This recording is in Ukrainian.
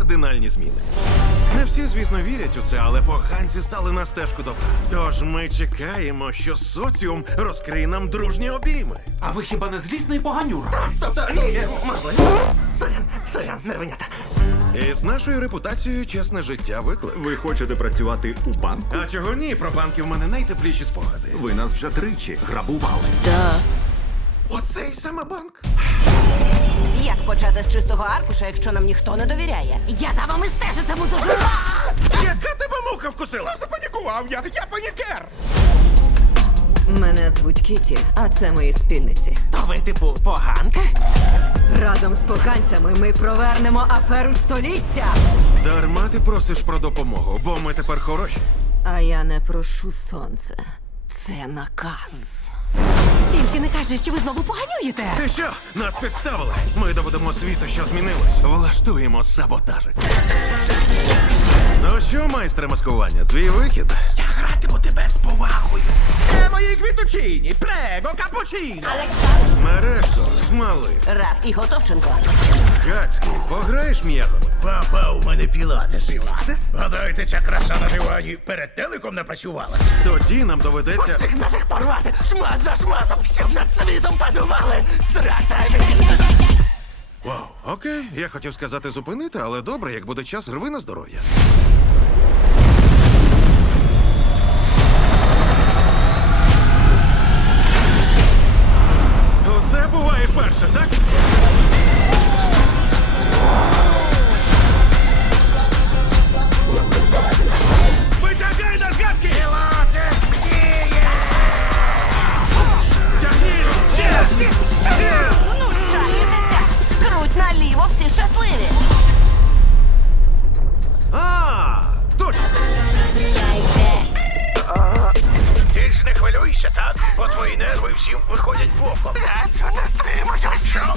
кардинальні зміни. Не всі, звісно, вірять у це, але поганці стали на стежку добра. Тож ми чекаємо, що соціум розкриє нам дружні обійми. А ви хіба не злісний поганюра? Тобто, ні, е, можливо. Сорян, сорян, нервенята. І з нашою репутацією чесне життя виклик. Ви хочете працювати у банку? А чого ні? Про банки в мене найтепліші спогади. Ви нас вже тричі грабували. Оцей саме банк. Як почати з чистого аркуша, якщо нам ніхто не довіряє? Я за вами стежитиму дуже. Яка тебе муха вкусила? Запанікував я! Я панікер! Мене звуть Кіті, а це мої спільниці. То ви, типу, поганка? Разом з поганцями ми провернемо аферу століття. Дарма ти просиш про допомогу, бо ми тепер хороші. А я не прошу сонце. Це наказ. Тільки не кажи, що ви знову поганюєте. Ти що? Нас підставили. Ми доведемо світу, що змінилось. Влаштуємо саботажик. Ну що, майстре маскування, твій вихід? Я гратиму тебе з повагою. Е, мої квітучині, прего, капучино. Нарешті, смали. Раз і готовченко. Гацький, пограєш м'язами? Папа, у мене пілатес. Пілатес? Гадаєте, ця краса на дивані перед телеком не працювала. Тоді нам доведеться. Усіх наших порвати шмат за шматом, щоб над світом подумали. Страйк Вау, окей, я хотів сказати зупинити, але добре, як буде час, рви на здоров'я. Усе буває вперше, так? Можливо, всі щасливі. А, точно. Ти ж не хвилюйся, так? Бо твої нерви всім виходять боком. Що?